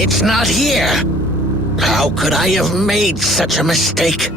It's not here. How could I have made such a mistake?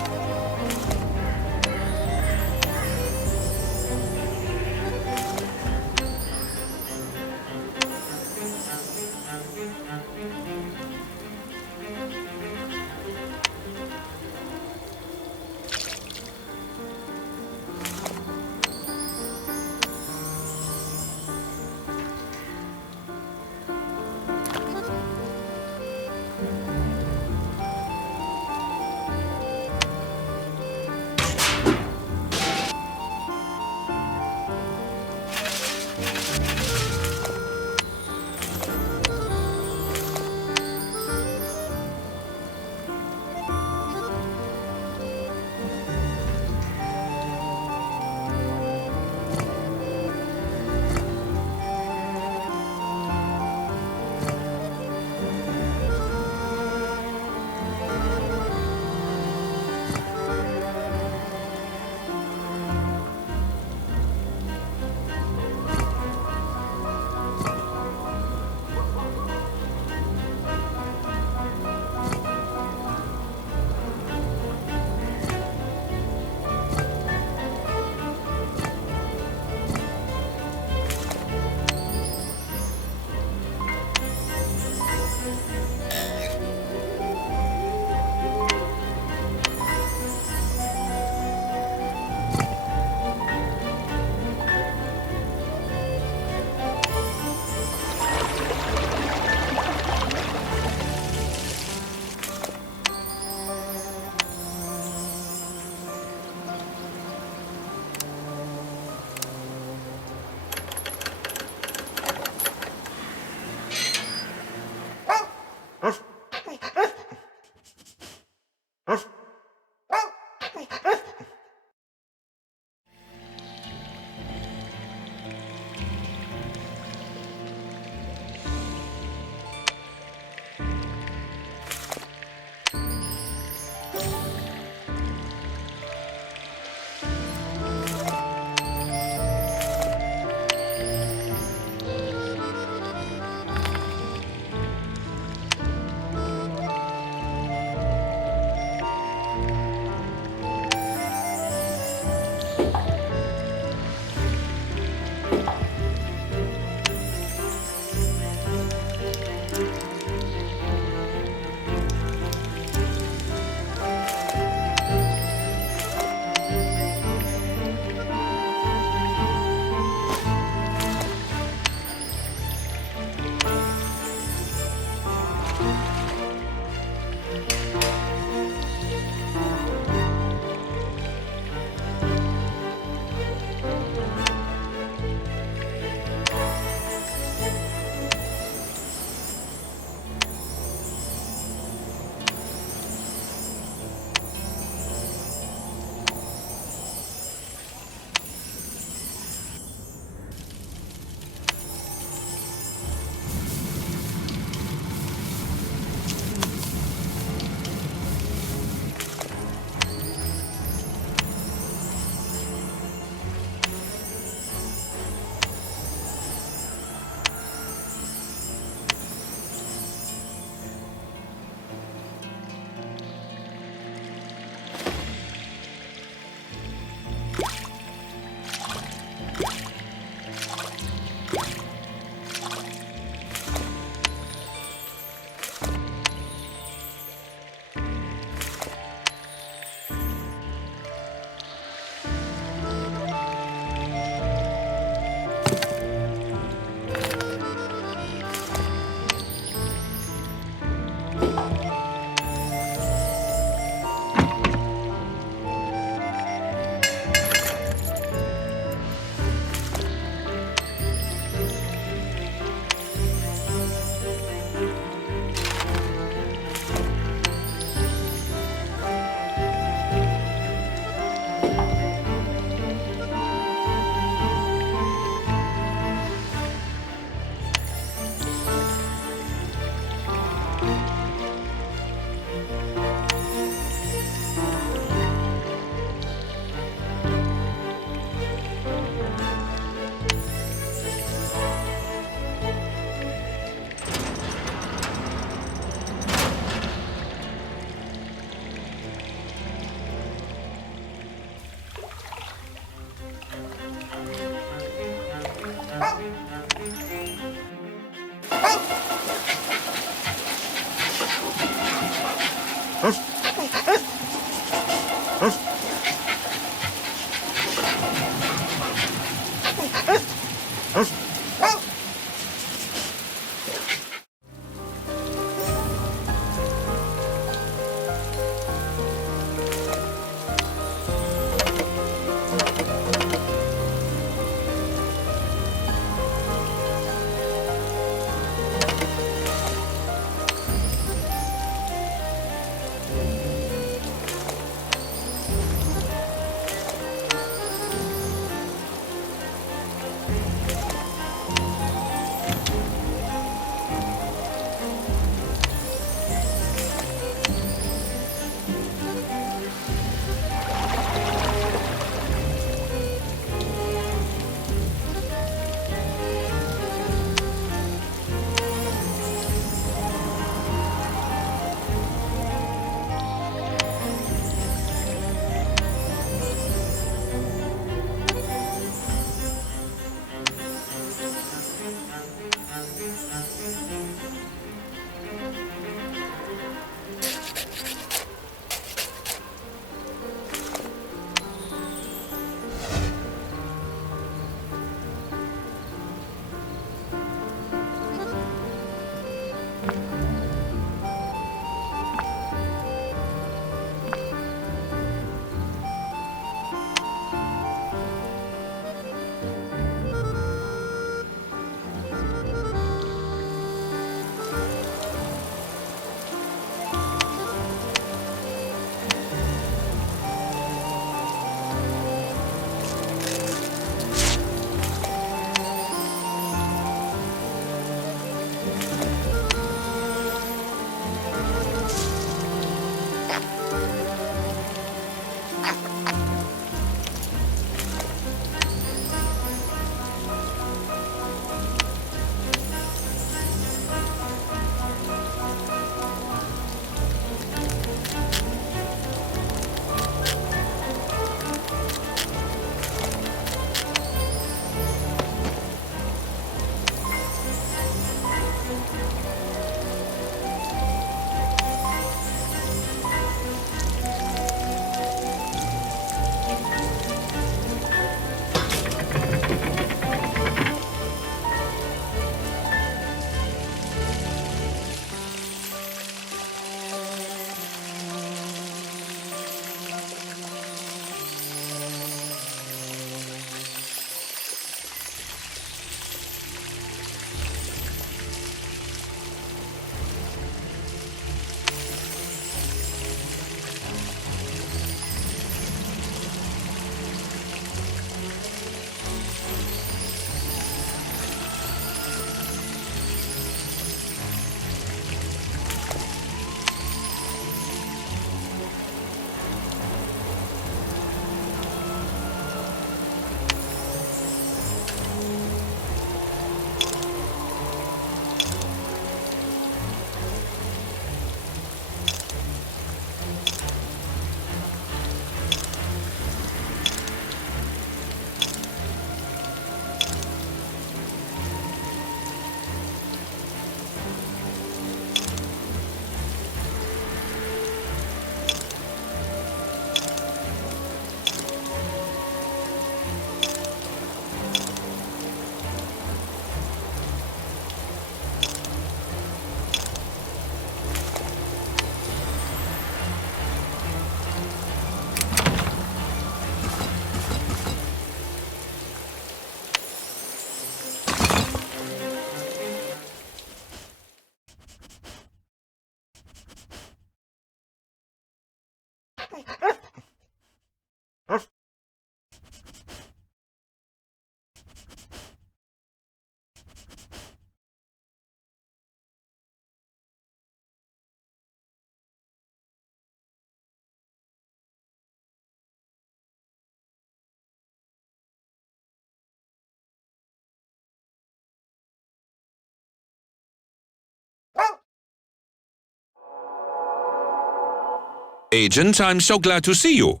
Agent, I'm so glad to see you.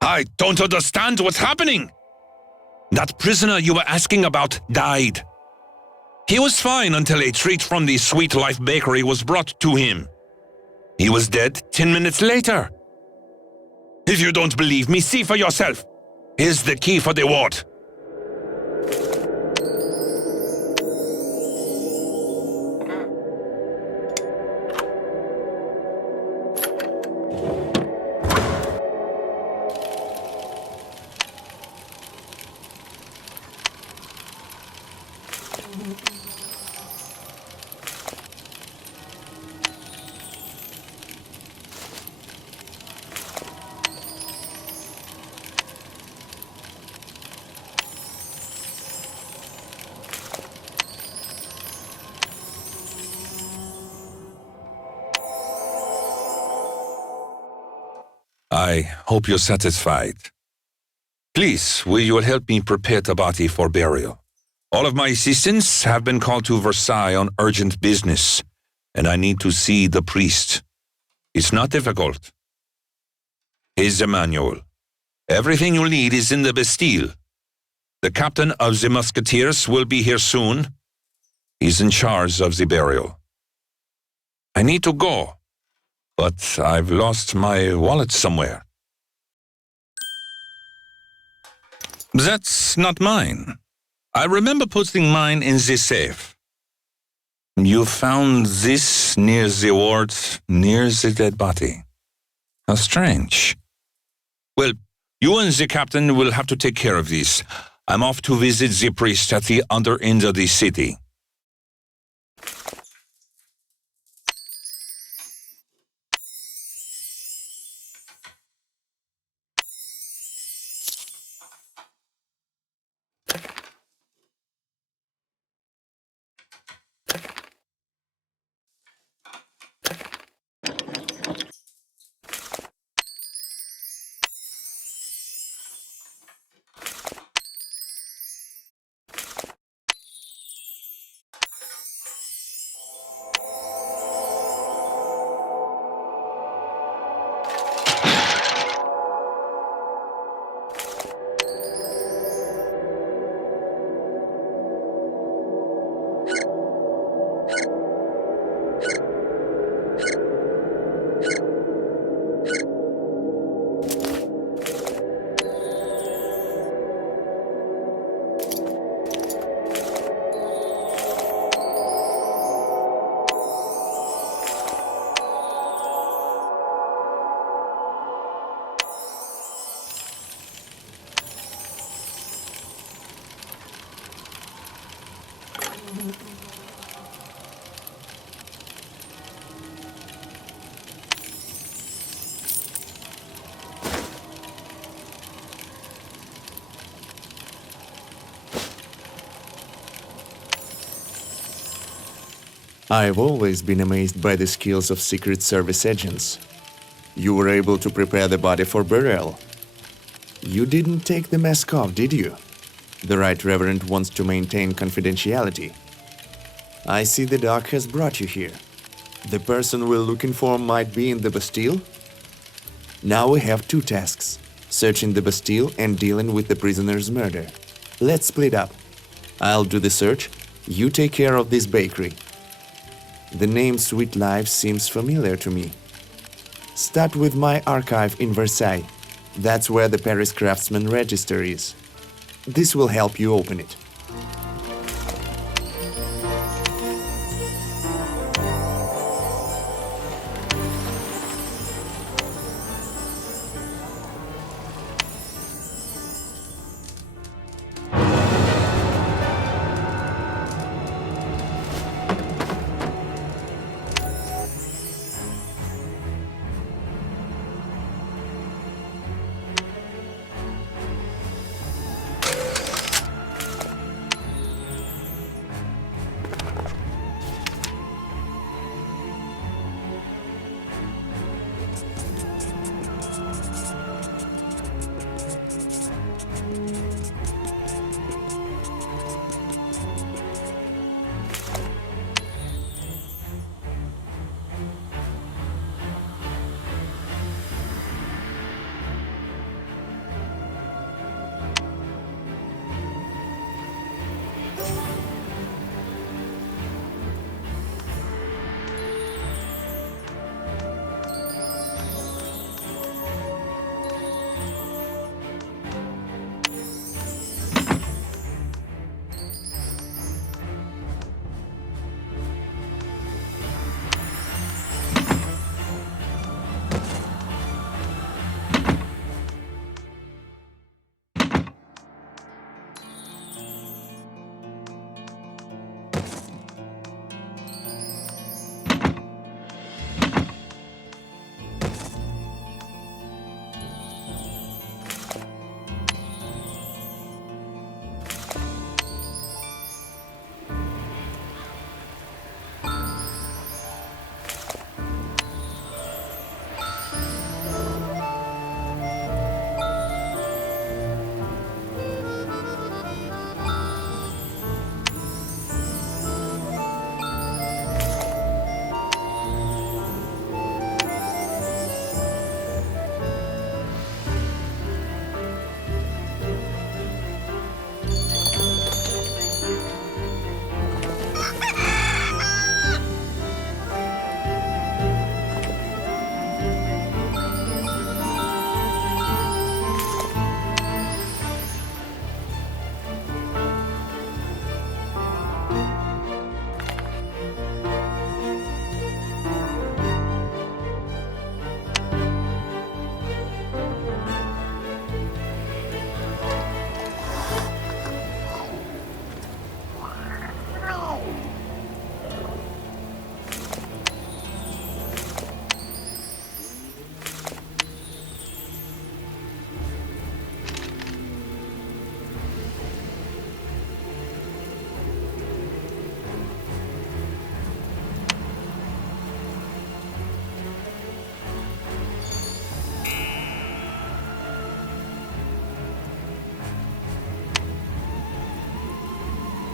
I don't understand what's happening. That prisoner you were asking about died. He was fine until a treat from the Sweet Life Bakery was brought to him. He was dead 10 minutes later. If you don't believe me, see for yourself. Here's the key for the ward. I hope you're satisfied. Please, will you help me prepare the body for burial? All of my assistants have been called to Versailles on urgent business, and I need to see the priest. It's not difficult. Here's the manual. Everything you'll need is in the Bastille. The captain of the Musketeers will be here soon. He's in charge of the burial. I need to go, but I've lost my wallet somewhere. That's not mine. I remember putting mine in the safe. You found this near the ward, near the dead body. How strange. Well, you and the captain will have to take care of this. I'm off to visit the priest at the other end of the city. I've always been amazed by the skills of Secret Service agents. You were able to prepare the body for burial. You didn't take the mask off, did you? The Right Reverend wants to maintain confidentiality. I see the doc has brought you here. The person we're looking for might be in the Bastille? Now we have two tasks: searching the Bastille and dealing with the prisoner's murder. Let's split up. I'll do the search, you take care of this bakery. The name Sweet Life seems familiar to me. Start with my archive in Versailles. That's where the Paris Craftsman Register is. This will help you open it.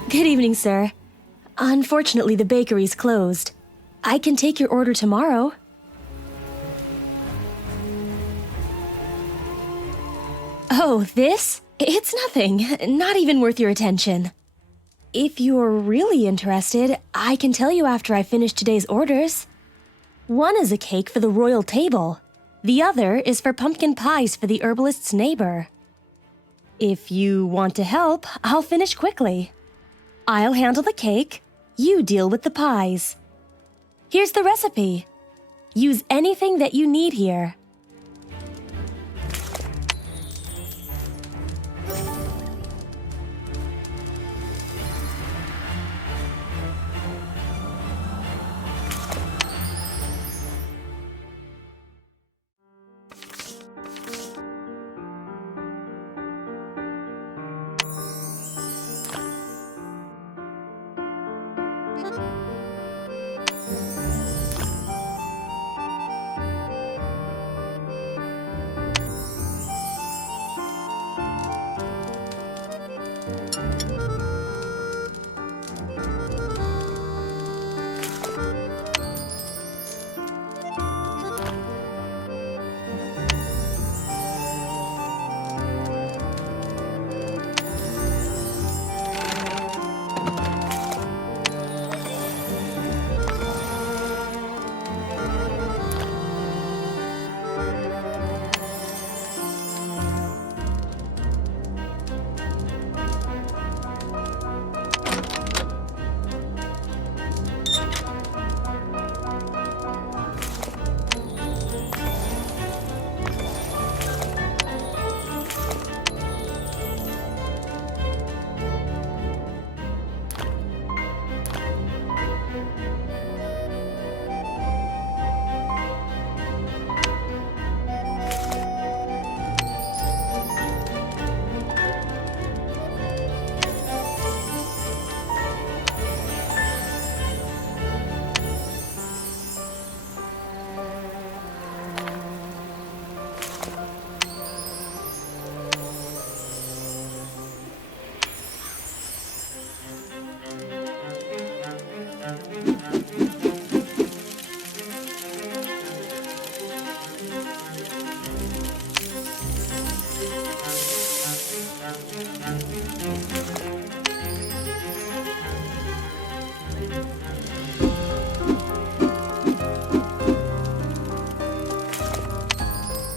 Good evening, sir. Unfortunately, the bakery's closed. I can take your order tomorrow. Oh, this? It's nothing. Not even worth your attention. If you're really interested, I can tell you after I finish today's orders. One is a cake for the royal table. The other is for pumpkin pies for the herbalist's neighbor. If you want to help, I'll finish quickly. I'll handle the cake. You deal with the pies. Here's the recipe. Use anything that you need here.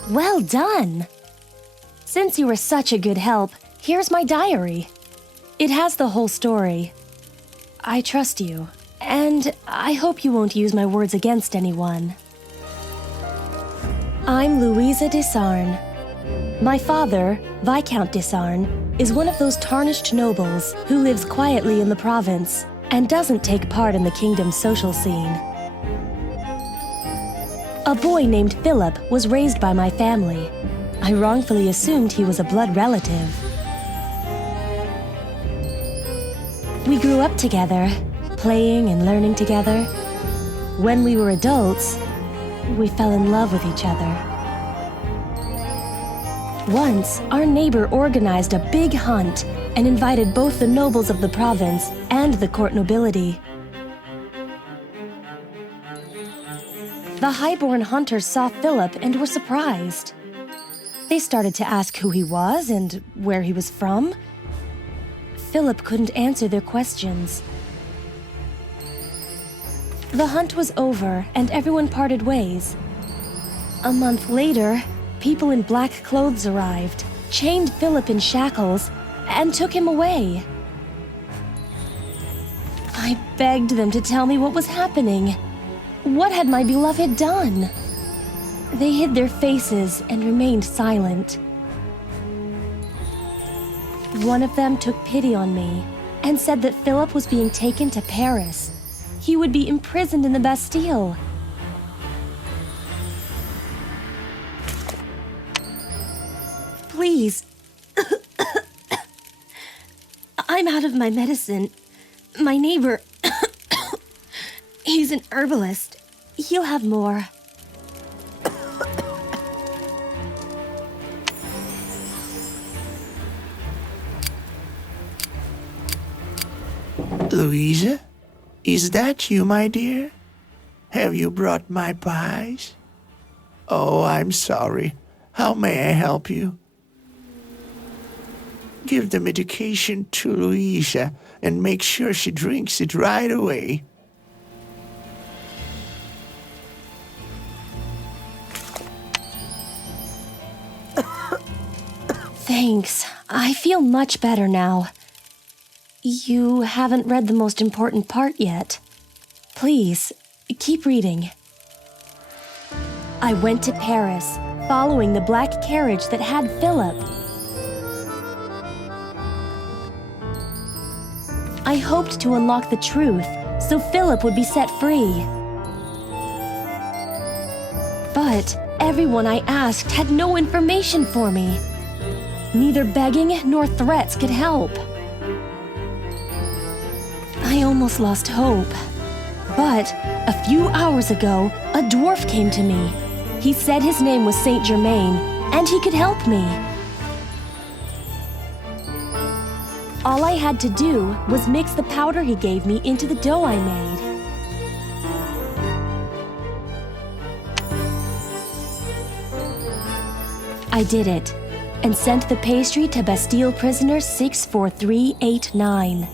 Well done! Since you were such a good help, here's my diary. It has the whole story. I trust you, and I hope you won't use my words against anyone. I'm Louisa Desarne. My father, Viscount Desarne, is one of those tarnished nobles who lives quietly in the province and doesn't take part in the kingdom's social scene. A boy named Philip was raised by my family. I wrongfully assumed he was a blood relative. We grew up together, playing and learning together. When we were adults, we fell in love with each other. Once, our neighbor organized a big hunt and invited both the nobles of the province and the court nobility. The highborn hunters saw Philip and were surprised. They started to ask who he was and where he was from. Philip couldn't answer their questions. The hunt was over and everyone parted ways. A month later, people in black clothes arrived, chained Philip in shackles, and took him away. I begged them to tell me what was happening. What had my beloved done? They hid their faces and remained silent. One of them took pity on me and said that Philip was being taken to Paris. He would be imprisoned in the Bastille. Please. I'm out of my medicine. My neighbor... He's an herbalist. He'll have more. Louisa? Is that you, my dear? Have you brought my pies? Oh, I'm sorry. How may I help you? Give the medication to Louisa and make sure she drinks it right away. Thanks. I feel much better now. You haven't read the most important part yet. Please, keep reading. I went to Paris, following the black carriage that had Philip. I hoped to unlock the truth, so Philip would be set free. But everyone I asked had no information for me. Neither begging nor threats could help. I almost lost hope. But a few hours ago, a dwarf came to me. He said his name was Saint Germain, and he could help me. All I had to do was mix the powder he gave me into the dough I made. I did it, and sent the pastry to Bastille prisoner 64389.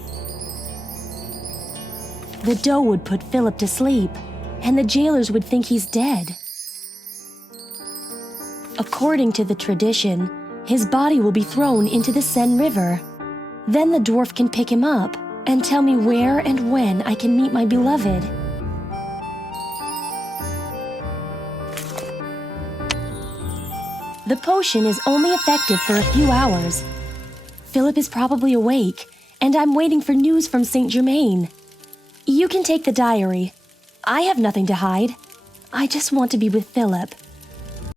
The dough would put Philip to sleep, and the jailers would think he's dead. According to the tradition, his body will be thrown into the Seine River. Then the dwarf can pick him up and tell me where and when I can meet my beloved. The potion is only effective for a few hours. Philip is probably awake, and I'm waiting for news from Saint Germain. You can take the diary. I have nothing to hide. I just want to be with Philip.